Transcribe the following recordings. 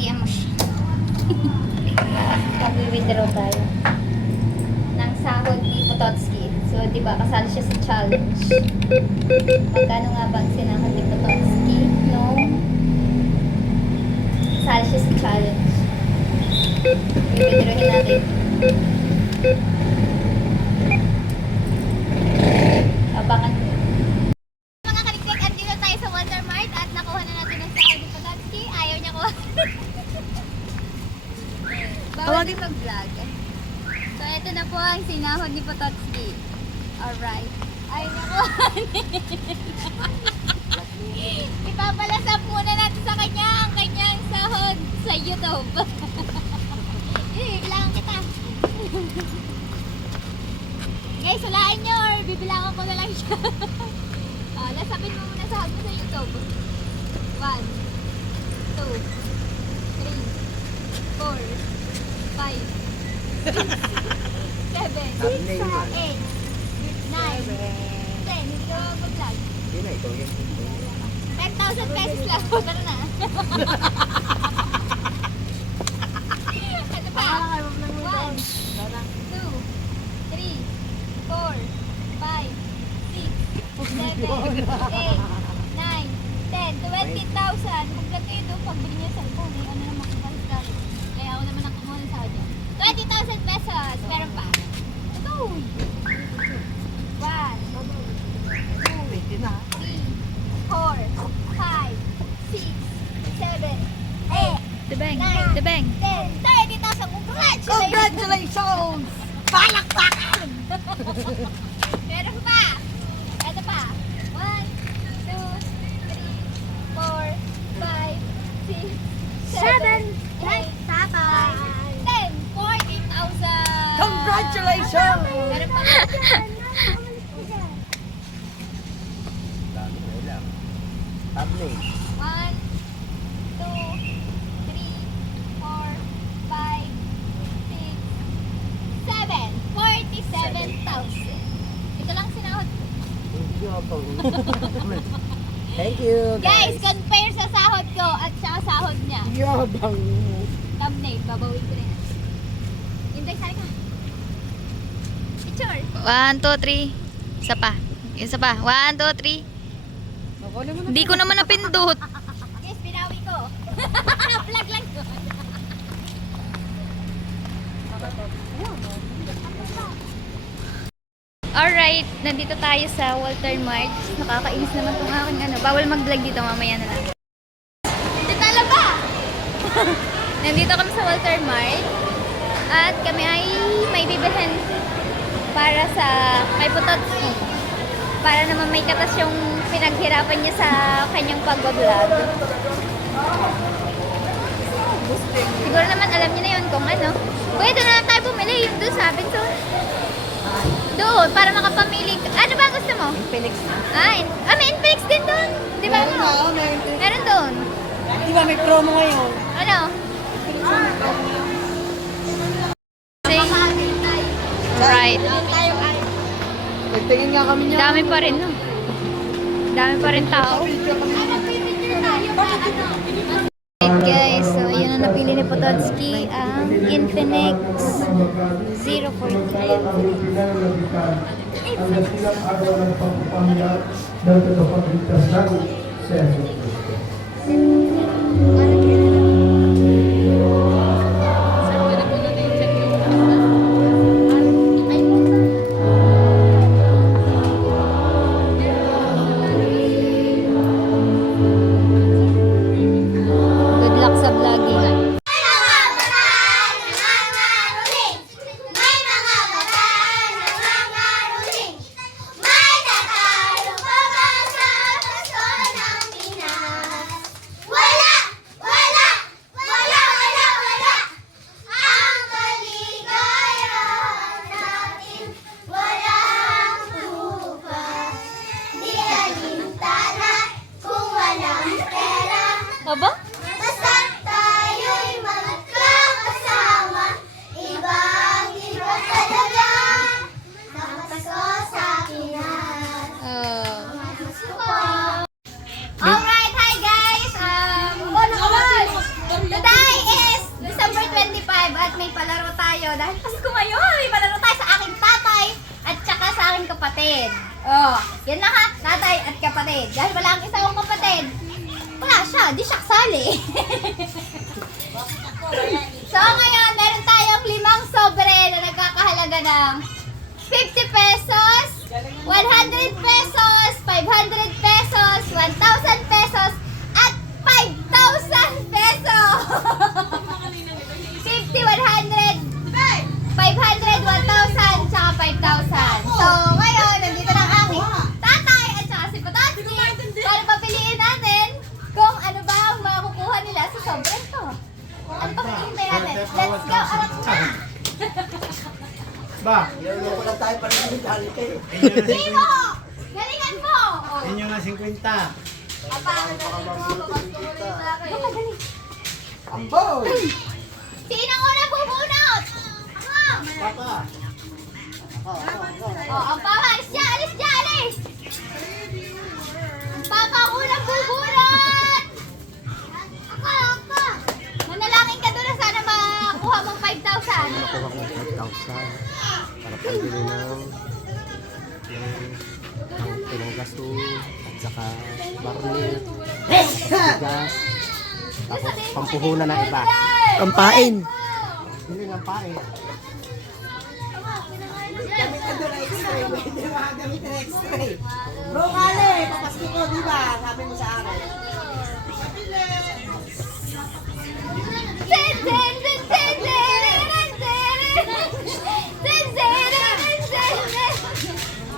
Hatian mo siya. Mag-withdraw tayo ng sahod ni Pototski. So, di ba, kasali siya sa challenge. Magkano nga ba ang sinahod ni Pototski nung kasali siya sa challenge? I-withdrawin natin. Abangan mo. Mga kaliklik, andito tayo sa Walter Mart at nakuha na natin ang sahod ni Pototski. Ayaw niya kuha. Bawal din mag-vlog. So, ito na po ang sinahod ni Pototski. Alright. Ayaw niya kuha. Ipapalasap muna natin sa kanya ang kanyang sahod sa YouTube. Bibilangan kita. Guys, hulaan nyo or bibilangan ko na lang siya. Lasapin mo muna sahod mo sa YouTube. 1, 2, 3, 4, 5, 6, 7, 8, 9, 10. Hindi ka mag-vlog. Hindi na, ito yung 10,000 pesos lang. Tara na. Ano pa? 1, 2, 3, 4, 5, 6, 7, 8, 9, 10, 20,000. Maglag kayo doon pagbili niyo sa cellphone. Ano naman makakalit ka. Kaya ako naman ang kumuha ng sahod niya. 20,000 pesos. Meron pa. Ito. 1, 2, 3, 4, 5, 6, 7, 8, 9, 10, 30,000. Congratulations! Palakpakan! Meron pa. Ito pa. 1, 2, 3, 4, 5, 6, 7, 8, 9, 10, 40,000. Congratulations! Meron pa. thumbnail. 1, 2, 3, 4, 5, 6, 7, 47,000. Ito lang sinahod. Thank you, Guys, compare sa sahod ko at sa sahod niya. Yabang. Thumbnail, babawin ko rin. Inday, sali ka. Picture. 1, 2, 3. Isa pa. Isa pa. 1, 2, 3. Hindi ko naman napindot. Yes, pinawi ko. Vlog lang ko. Alright, nandito tayo sa Walter Mart. Nakakainis naman itong aking ano. Bawal mag-vlog dito, mamaya na lang. Titala ba? Nandito kami sa Walter Mart. At kami ay may bibilhan para sa kay Pototski. Para naman may katas yung pinaghirapan niya sa kanyang pag-vlog. Siguro naman alam niya na yun kung ano. Kuya, doon na lang tayo bumili. Yung doon sa atin doon. Doon, para makapamili. Ano ba gusto mo? Phoenix. May Infinix din doon. Di ba mo? Meron doon. Di ba may promo ngayon? Ano? Say, right. Nagtingin nga kami niya. Dami pa rin, no? Dami pa rin tao. Alright guys, so yun ang napili ni Pototski, ang Infinix 042. Good luck sa vlogging. Aba? Basta tayo'y magkakasama, ibang-iba talaga, nakapasko sa Pinas. Nakapasko po. Alright, hi guys! Today, Yan na ha, tatay at kapatid. Dahil wala ang isa kong kapatid. Wala siya, di siya kasali. So ngayon, meron tayong 5 sobre na nagkakahalaga ng 50 pesos, 100 pesos, 500 pesos, 1,000 pesos, at 5,000 pesos. 50, 100, 500, 1,000, tsaka 5,000. So ngayon, nandito na ang aking tatay at tsaka si Pototski para papiliin natin kung ano ba ang makukuha nila sa sobrang to. Ano pa hinihintay natin? Let's go! Alam na! Ba, Niloloko lang tayo para hindi galit kayo. Timo! Galingan mo! Oh. inyo na 50. Apa, ang galing mo. Papastuloy sa akin. Galing. Amboy! Sinang una bubunot? Ako! Papa. Oh, ang papa, alis dyan, alis dyan, alis! Ang papa ang unang bubunot! Ako! Manalangin ka doon na sana makuha mong 5,000. Nakuha ko 5,000 para pambili ng gasol at saka barley, gas, tapos pampuhunan ng iba. Pampain. Hindi ng pae. Bro, kale, papasko ko, di ba? Sabi mo sa akin.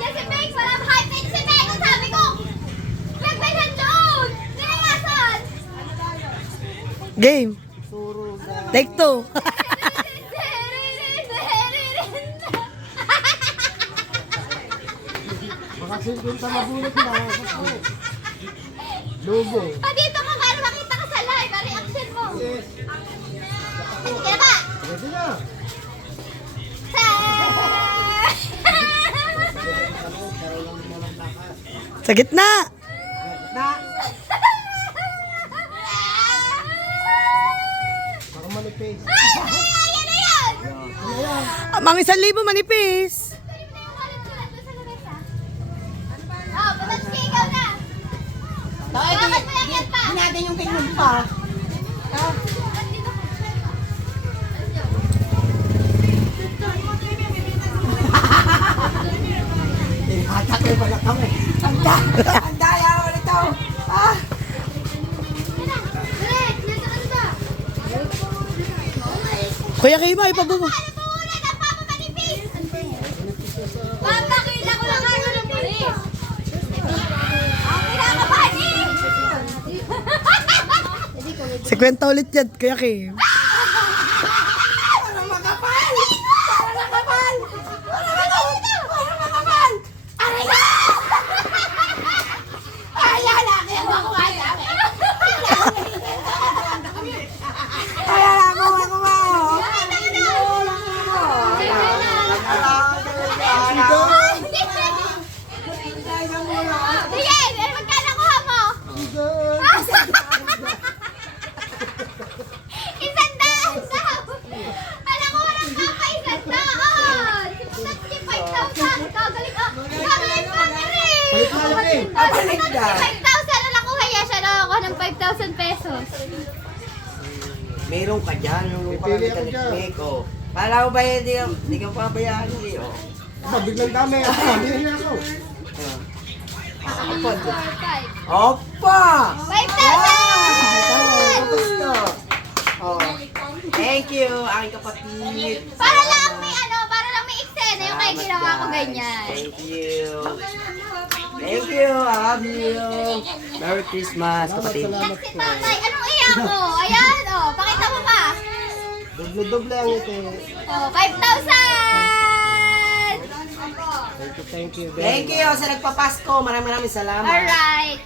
Yan si Meg, wala high pitch si Meg. Ang sabi ko, nagbihan doon. Ninayasan. Game. Take 2. Baka 50 mabulot na. Lubo. Dito ka para makita ka sa live. Ang reaction mo. Sige ba? Pwede na. Sa gitna. Para manipis. Ayan na yan! Mga 1,000 manipis. Oh, Pototski, ikaw na! Bakit mo lang yan pa? Hindi natin yung ganyan pa. Hatak kayo pala kami. Ang daya ko nito. Ah. Direk, nasa ano ba? Kuya Kima, ipabubo. Ano po ulit ang Papa Manipis? Papakita ko lang ano ng paris. Ang pinakabahan eh! 50 ulit yan, Kuya Kim. Sige, magkano kuha mo? Isang daan daw! Alam ko walang papa, isang daan! Si Pototski, 5,000! Kagaling ah! Kagaling pa ka rin! Balik na. 5,000 na nakuha niya siya nakakuha ng 5,000 pesos. Meron ka dyan, yung lupa kami talikpik, oh. Kala ko ba hindi ka pabayaan, hindi, oh. Biglang dami. Hindi na ako. Kapag. 5,000! Opa! 5,000! Gusto. Oh. Thank you, aking kapatid. Para lang may ano, para lang may eksena yung kaya ginawa ko ganyan. Thank you. Thank you, I love you. Merry Christmas, kapatid. At si tatay, anong iyak mo? Ayan, oh, pakita mo pa. Doble-doble ang ito. Oh, 5,000! Thank you. Sa nagpapasko, maraming salamat. Alright.